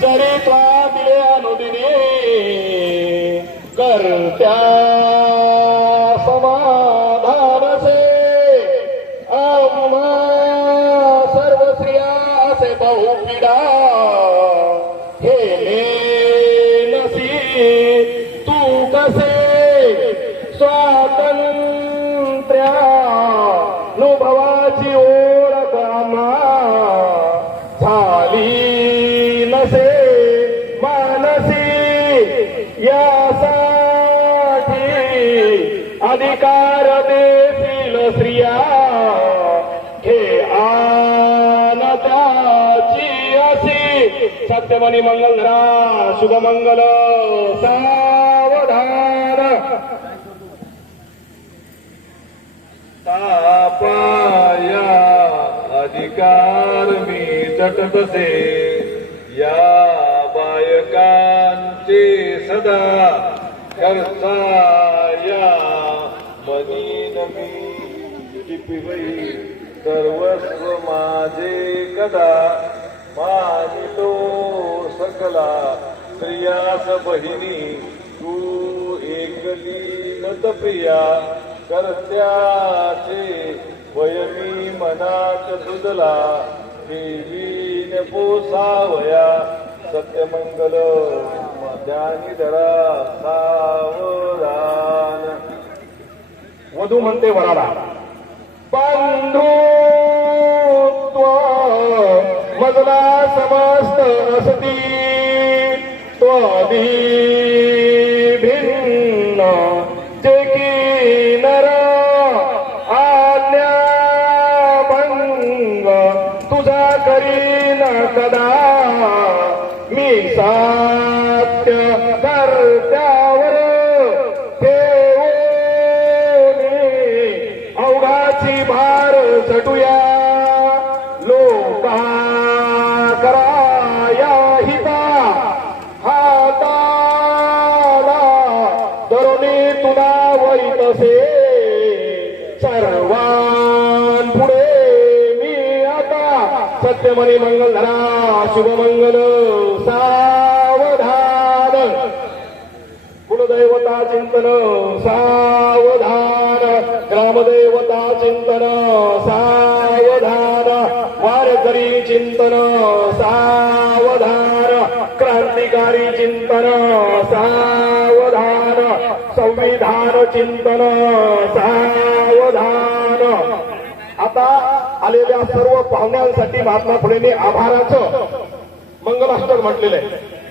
जरी त्वा दिले अनुदिने करत्या समाधानसे आम्हा सर्व स्त्रिया असे बहुपिडा हे नसी तू कसे स्वातंत्र्या अनुभवाची ओळख आम्हा झाली नसे मानसी यासाठी अधिकार देतील स्त्रिया हे त्याची अशी सत्यमणी मंगलधरा शुभमंगल सावधान तापाया अधिकार मी चटकसे या बायकांचे सदा करताया मनीन मी टिपिवई सर्वस्व माझे कदा मानितो सकला स्त्रियास बहिणी तू एकली नतप्रिया करत्याचे वयमी मनात सुदला देवीने पोसावया सत्यमंगल मध्यानी धरा सावधान. वधू म्हणते वराला बंधुत्व मजला समस्त असती त्वदी भिन्न जे की नर आज्ञा भंग तुझा करीन कदा मी सत्य कर्त्यावर अवघाची भार झटूया लोका कराया हिता हाताला तरुणी तुला वैतसे सर्वांपुढे मी आता सत्यमणी मंगलधरा शुभमंगल सावधान. कुलदैवता चिंतन सावधान, ग्रामदेवता चिंतन सावधान, वारकरी चिंतन सावधान, क्रांतिकारी चिंतन सावधान, संविधान चिंतन सावधान. आता आलेल्या सर्व पाहुण्यांसाठी महात्मा फुलेंनी आभाराचं मंगलाष्टक म्हटलेलं आहे.